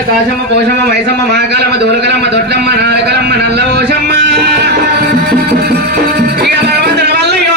గల్ల కాశమ్మ పోషమ్మ మైసమ్మ మహాకాలమ్మ దోలకలమ్మ దొడ్లమ్మ నారకలమ్మ నల్ల పోషమ్మ ఇక భగవంతుల వల్లయ్య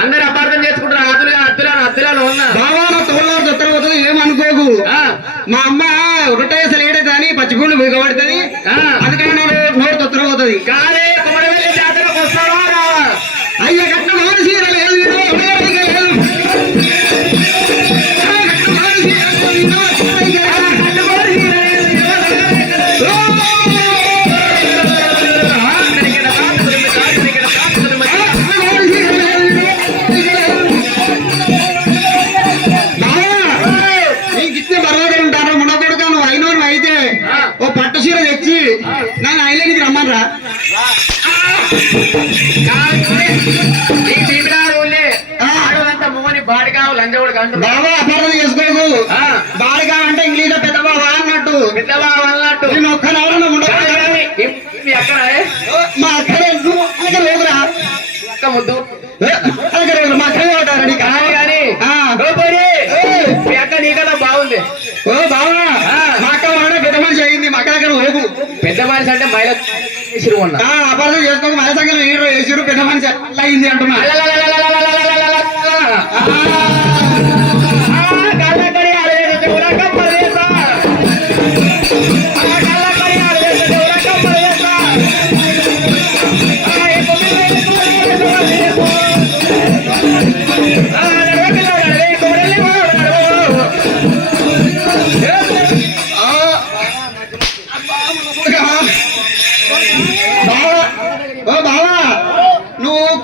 అందరు అపార్థం చేసుకుంటారు. ఏమనుకోకు, మా అమ్మ రొట్టేసలు ఏడైతే అని పచ్చిపూలు బిగబడుతుంది, అందుకని నేను నోరు తొత్తరపోతుంది. కాదే జాతరకు వస్తావా అయ్యా కట్ట మానసి నన్ను ఐలాండ్కి రమ్మనరా. బాబా అపార్థం చేసుకోకు. బాడిగా అంటే ఇంగ్లీష్ లో పెద్ద బాబా అన్నట్టు. పెద్ద బాబా అన్నట్టు నేను ఒక్కనెవరన్నా ఉండదు. మా అక్కడే లోకురా అక్క ముద్దు మా అక్కడే ఉంటారు నీకు కానీ మీ అక్క నీకన్నా బాగుంది. ఓ బావా మా అక్క వాడ పెద్ద మనిషి అయింది. మా అక్క దగ్గర ఓకు. పెద్ద మనిషి అంటే మహిళ అపార్థం చేసుకోక మహిళ సంఖ్యలో హీరో వేసిరు. పెద్ద మనిషి అట్లా అయింది అంటున్నా.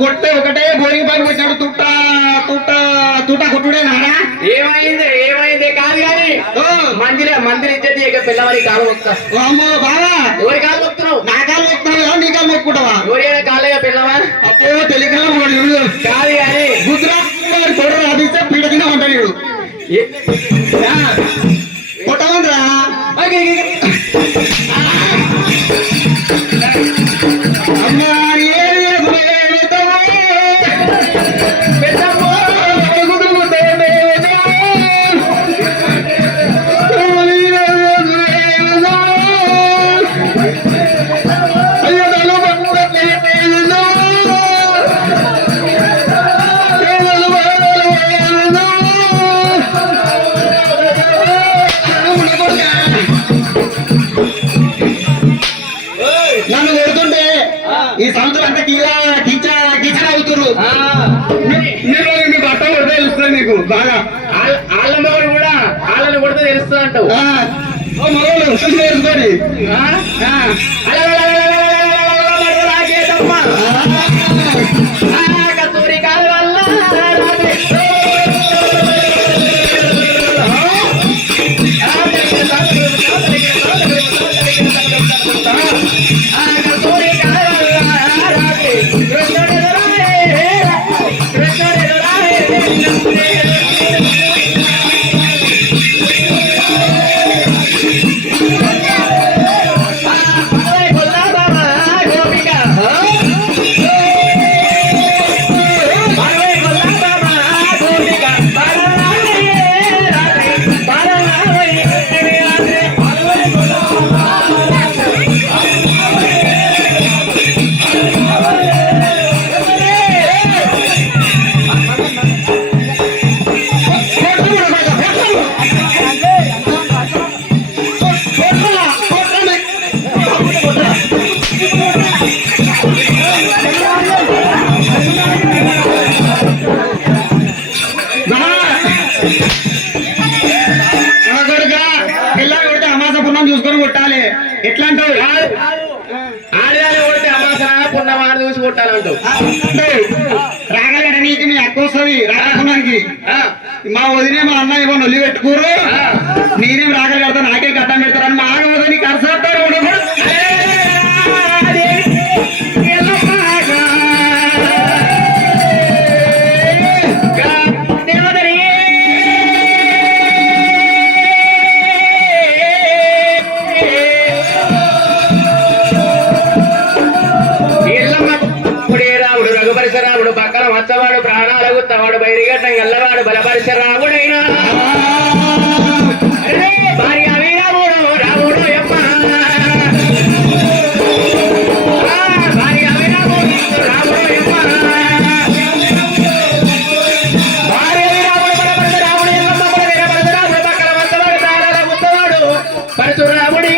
కొట్టే ఒకటే బోరింగ్ పని కొట్టాడు. తుట్ట తుట్ట తుట్ట కొట్టుడే నారా. ఏమైంది ఏమైంది కాదు కానీ మందిరి ఇచ్చేది ఇక పిల్లవాడి కాలు మొక్తా. అమ్మో బావా ఎవరి కాలు మొక్కుతున్నావు? నా కాలు మొక్కుతున్నావు, నీ కాలు మొక్కుంటావా? ఎవరైనా కాలేగా పిల్లవా? అప్పో తెలియక కాదు కానీ గుజరాత్ తోడు రాపిస్తే పీడ కింద ఉంటాడు. కొట్టమంటరా అమ్మా కిలా కిచా కిచా అవుతురు. మీరు మీ బట్ట కొడితే తెలుస్తుంది మీకు బాగా. వాళ్ళ మగడు కూడా వాళ్ళని కొడితే తెలుస్తుంది అంటావు. మగవాళ్ళు చూసి తెలుసుకొని కస్తూరి కాదు వల్ల చూసుకొని కొట్టాలి. ఎట్లా అంటావు? ఆడదాన్ని కొడితే అమాసన పున్నమాన చూసి కొట్టాలంటావు. రాగలగడ నీకు మీ అక్క వస్తుంది రాకున్నానికి. మా వదినే మా అన్న ఇవ్వ నొల్లి పెట్టుకోరు, నేనేం రాగలగడతా నాకే గడ్డం పెడతారని మా ఆగ వదిని కరసడతారు. రాముడు పక్కన వచ్చవాడు ప్రాణాలకు తవాడు బైరిగట్టం ఎల్లవాడు బలపరిశరాముడైనా భార్య వీరాముడు రాముడు ఎప్ప భార్య వీరాముడు రాముడు ఎప్ప భార్య వీరాముడు బలపరిశరాముడు ఎల్లమ్మ వీరపరిశరాముడు పక్కన వచ్చవాడు ప్రాణాలకు ముత్తవాడు పరశురాముడి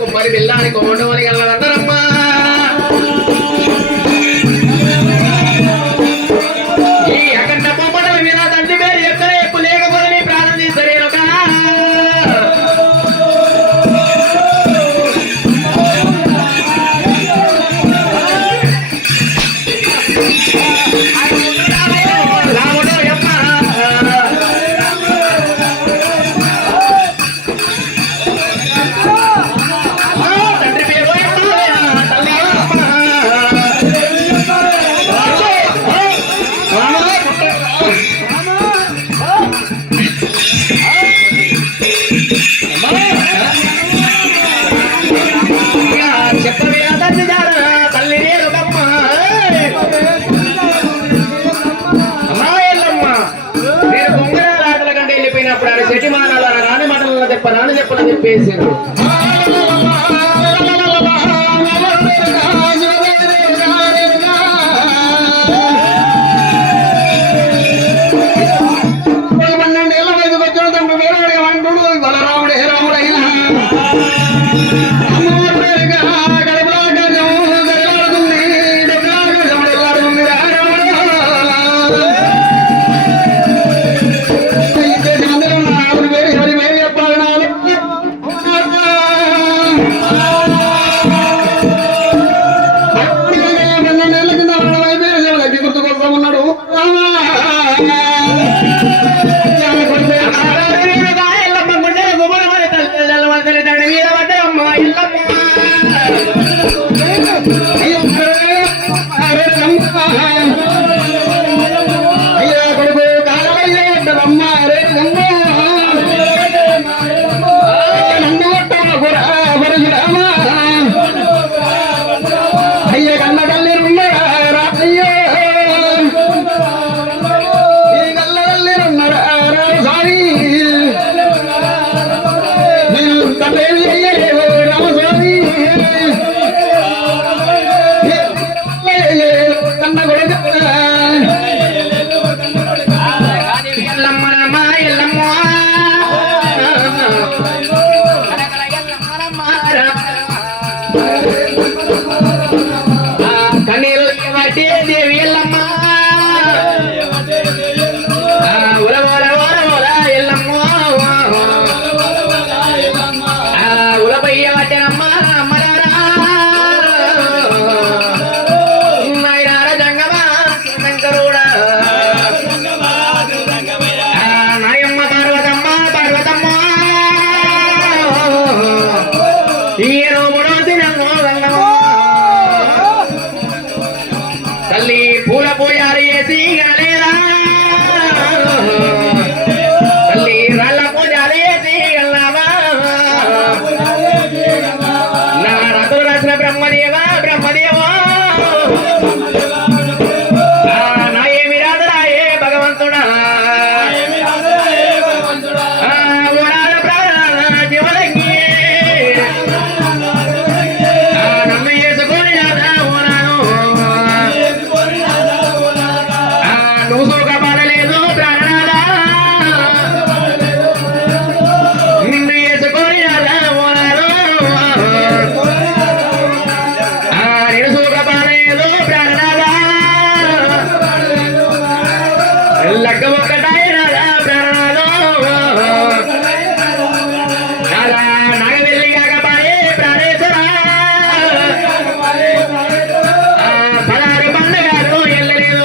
కుమ్మరి బిల్లాని కోమటోని అందరమ్మా ఈ అఖండ పొమ్మటల మీద తండ్రి పేరు ఎక్కడ ఎక్కువ లేకపోతే నీ ప్రాణం తీసరేను రాముడు ఎప్ప చెట్టి మానాలు రాని మాటలు చెప్పని చెప్పేసారు. రాసిన బ్రహ్మదేవా బ్రహ్మదేవా నా ఏమి రాదురా ఏ భగవంతుడా ఓనాల ప్రాణ జీవలంగి నన్ను చేసుకొని రాదా ఓనాను నువ్వు సుఖపడలేదు ప్రాణాలా నిన్ను చేసుకొని రాదా ఓనాను నేను సుఖపడలేదు ప్రాణాలా లగ్గ ఒక్కటాయ రాదా ప్రాణాలు నాగవెల్లి కాకపాయే ప్రాణేశ్వరా పదహారు పండుగలు ఎల్లలేదు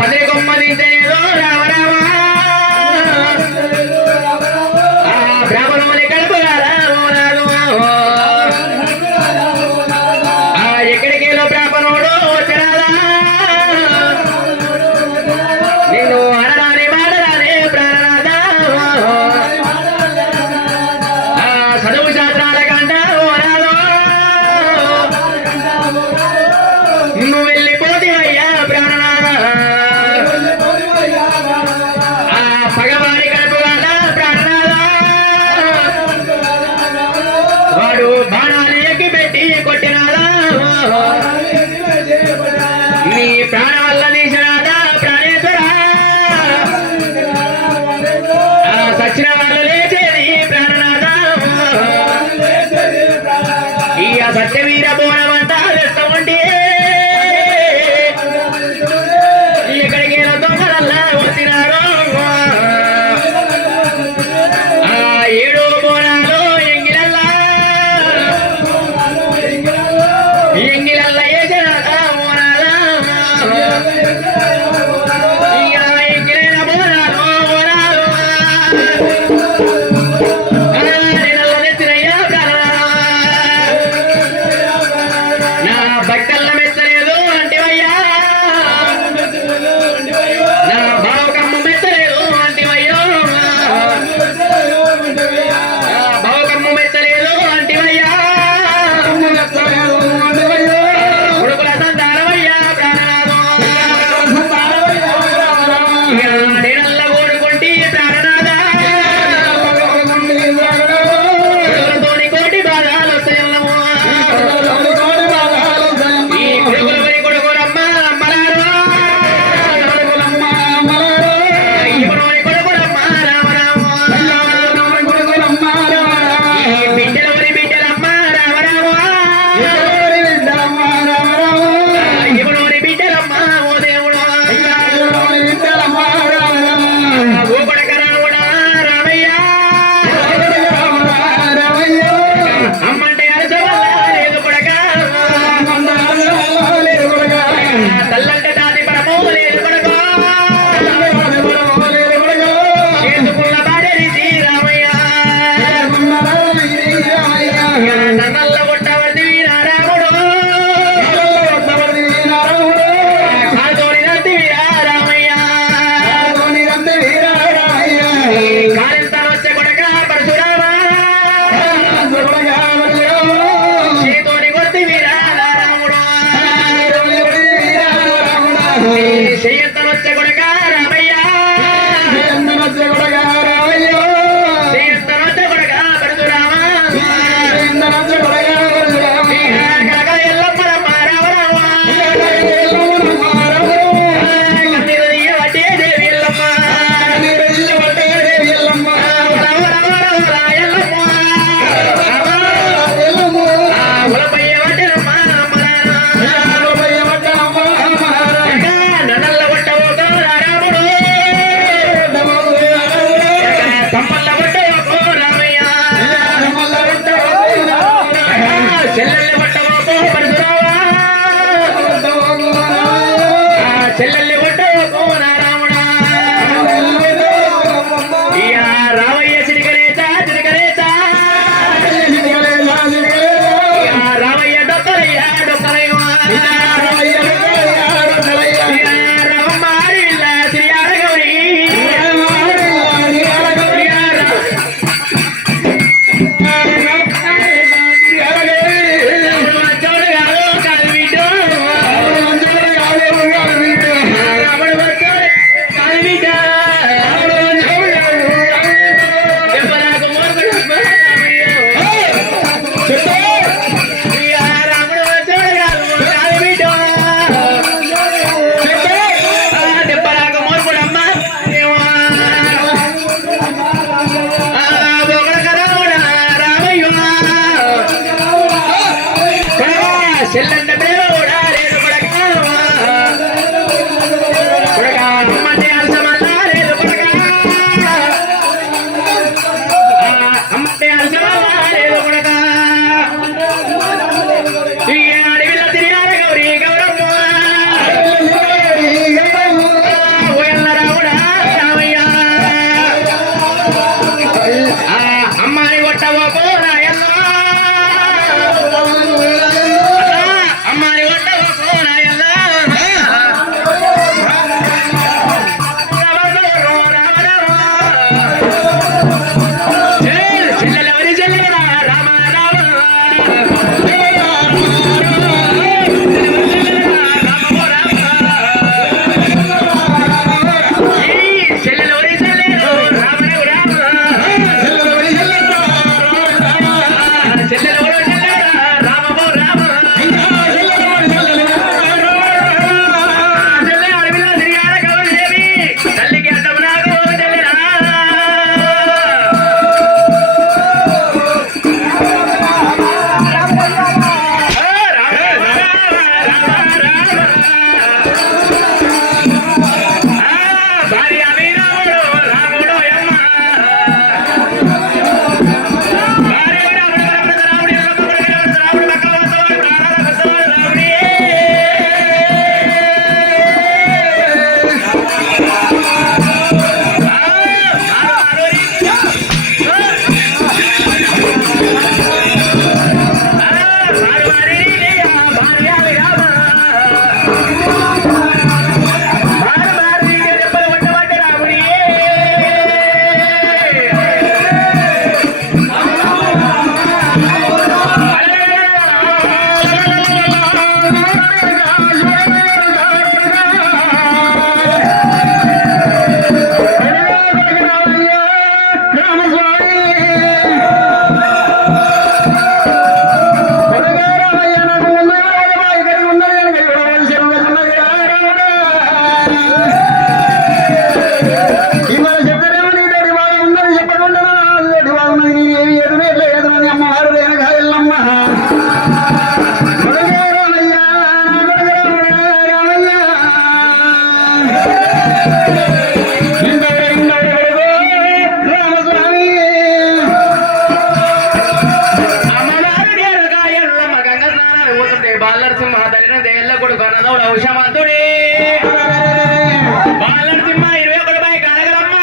పది కొమ్మ దించలేదు రామరామా బ్రాహ్మణుని కడుపు రాదా ఓనాలు ఎక్కడికేలో బ్రాహ్మణుడు వచ్చరాదా నిన్ను అనరాని మాడరానే ప్రాణనాథ చదువు శాస్త్రాల కంట ఓనాలు నువ్వు వెళ్ళిపోతీవయ్యా ప్రాణనాథ పగవాడి కడుపు కాదా ప్రాణనాథ వాడు బాణాలు ఎక్కి పెట్టి కొట్టినాదా నీ ప్రాణం వల్ల తీసినాదా ప్రాణేశ్వరా సచిన వాళ్ళు లేచేది ప్రాణనాథ ఈ సత్యవీర బోనమంతా వేస్తామంటే ఎక్కడికి దొంగలల్లా వచ్చినారో ఏడు బోనాలు ఎంగిలల్లా వేసినాదా బోనాలా ఎంగిలైన బోనాలు బోనాలు నెత్తినయ్యా చెల్లంటే పేరు కూడా లేదు కొడక అమ్మంటే అలసమల్లా లేదు కొడక అమ్మంటే అలసమల్లా లేదు కొడక ఈ అడవిలో తిరిగారు గౌరీ గౌరమ్మ ఓయల్ల రావుడా రామయ్య అమ్మాని కొట్టవో పోరాయల్ల అమ్మాని కొట్టవో పోరాయల్ల చెల్లెలవరి చెల్లెరా రామ రామ చెల్లెలవరి చెల్లెరు రామ రామ చెల్లెలవరి చెల్లెరా రామ రామ చెల్లె అడవిలో తిరిగార గౌరీదేవి తల్లికి అడ్డం రాదు చెల్లెరా భార్య వీరాముడు రాముడు యమ్మ భార్య వీరాముడు రాముడు రాముడు రాముడు భగవంతుడు రాముడు రాముడి భార్య విరామ భారతీయ దెబ్బలు కొట్టబడ్డ రాముడి బాలనరసింహ తల్లిన దేళ్ళ కొడుకు అన్నదవుడు ఔషమంతుడే బాలనరసింహ 21 పై కాలగలమ్మ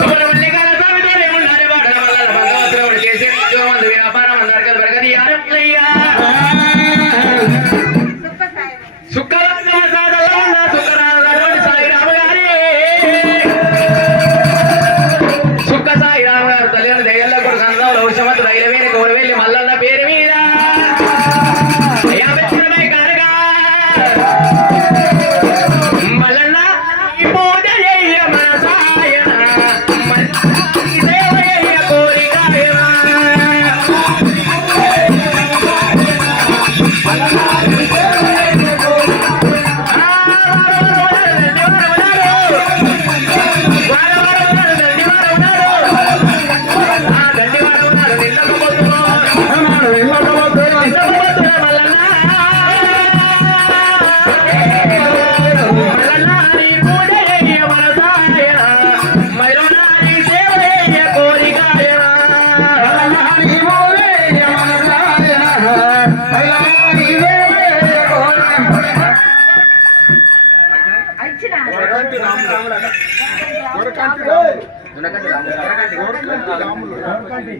సుబ్రహ్మణ్యకాల స్వామితోనే ఉండాలి వాడల వల్ల భగవంతుడు చేసే ఉద్యోగం వ్యాపారం అందరికీ బరగదీయాలయ్యా సుఖరాజ సాయిరామ గారి సుఖ సాయిరామ గారు తల్లిన దేళ్ళ కొడుకు అన్నదవుడు ఔషమంతుడు ఐలవేని గౌరవెల్లి మల్లన్న పేరు మీద 50 పై కాలగా మల్లన్న ఈ పూజ చేయ మనసాయన మల్లన్న ఈ సేవ చేయ కోరికాయన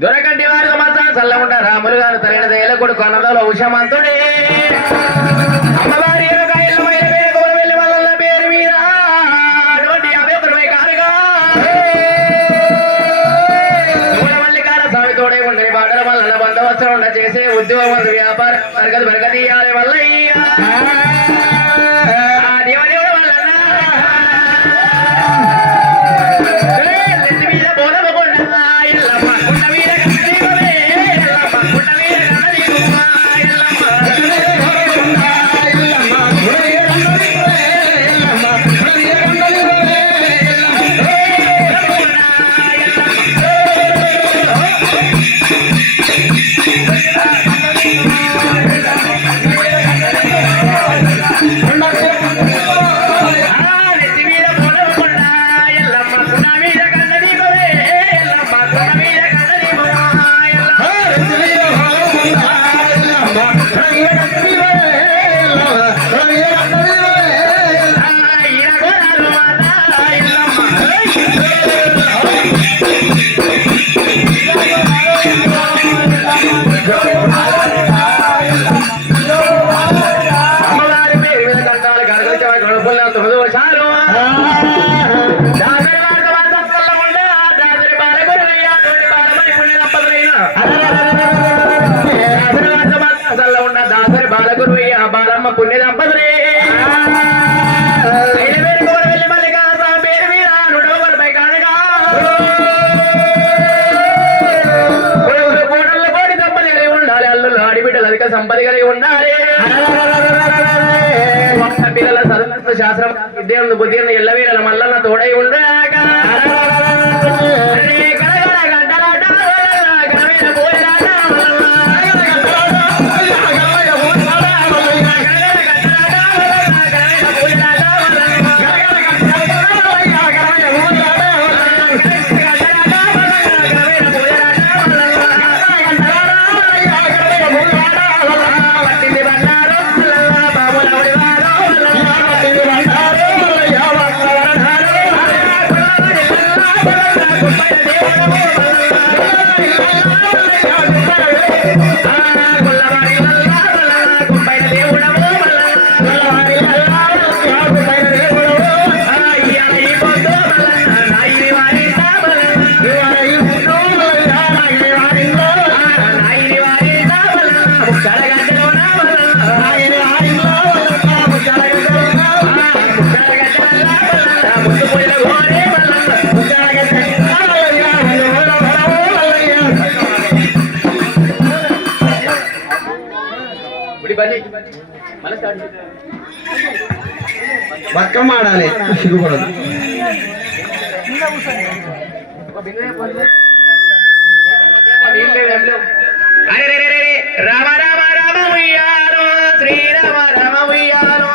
దొరకంటి వారు మాత్రం చల్లకుండా రాములు గారు తగిన దయల కొడుకు అన్నదాలు ఔషమంతుడే అమ్మవారి వెళ్ళి వాళ్ళ పేరు మీద అటువంటి 51 కారుగా మల్లికాల స్వామితోడే ఉండని బాటల వల్ల బందోబస్తు ఉండ చేసే ఉద్యోగం వ్యాపారం తరగతి బరగతీయాలి వల్ల సంపద కలిగి ఉండాలి. పిల్లల సరస్వ శాస్త్రం విద్యను బుద్ధి ఎల్లవేళ మల్లన్న తోడై ఉండాక బతుకమ్మ ఆడాలి సిగ్గుపడదు. రామ రామ రామ ఉయ్యాలో శ్రీరామ రామ ఉయ్యాలో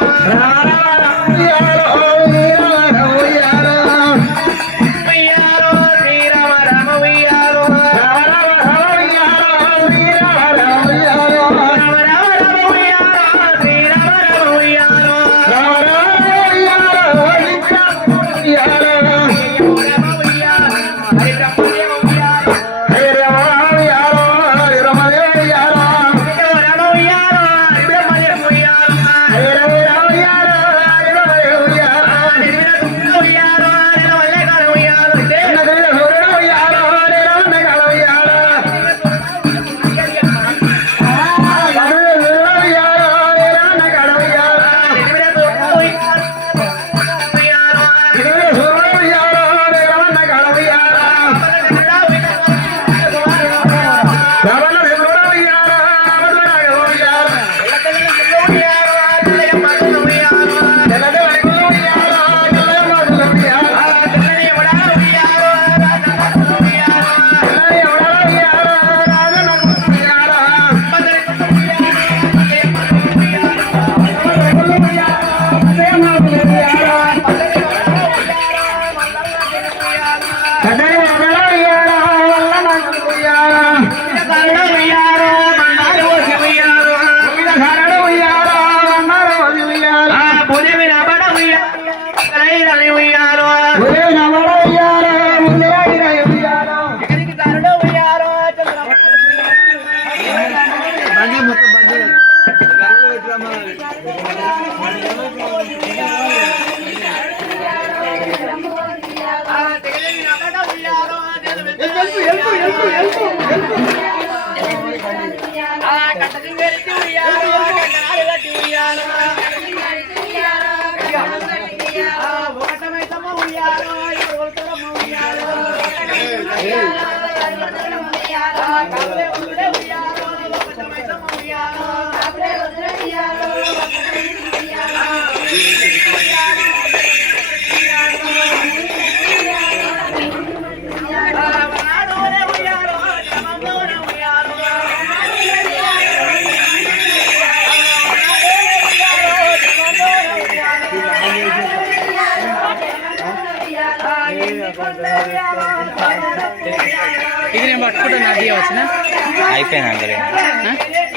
అయిపోయింది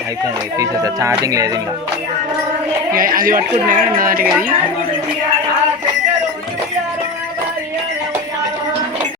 అయిపోయింది తీసేస్తా ఛార్జింగ్ లేదు ఇంకా అది పట్టుకుంటున్నా దాంట్లో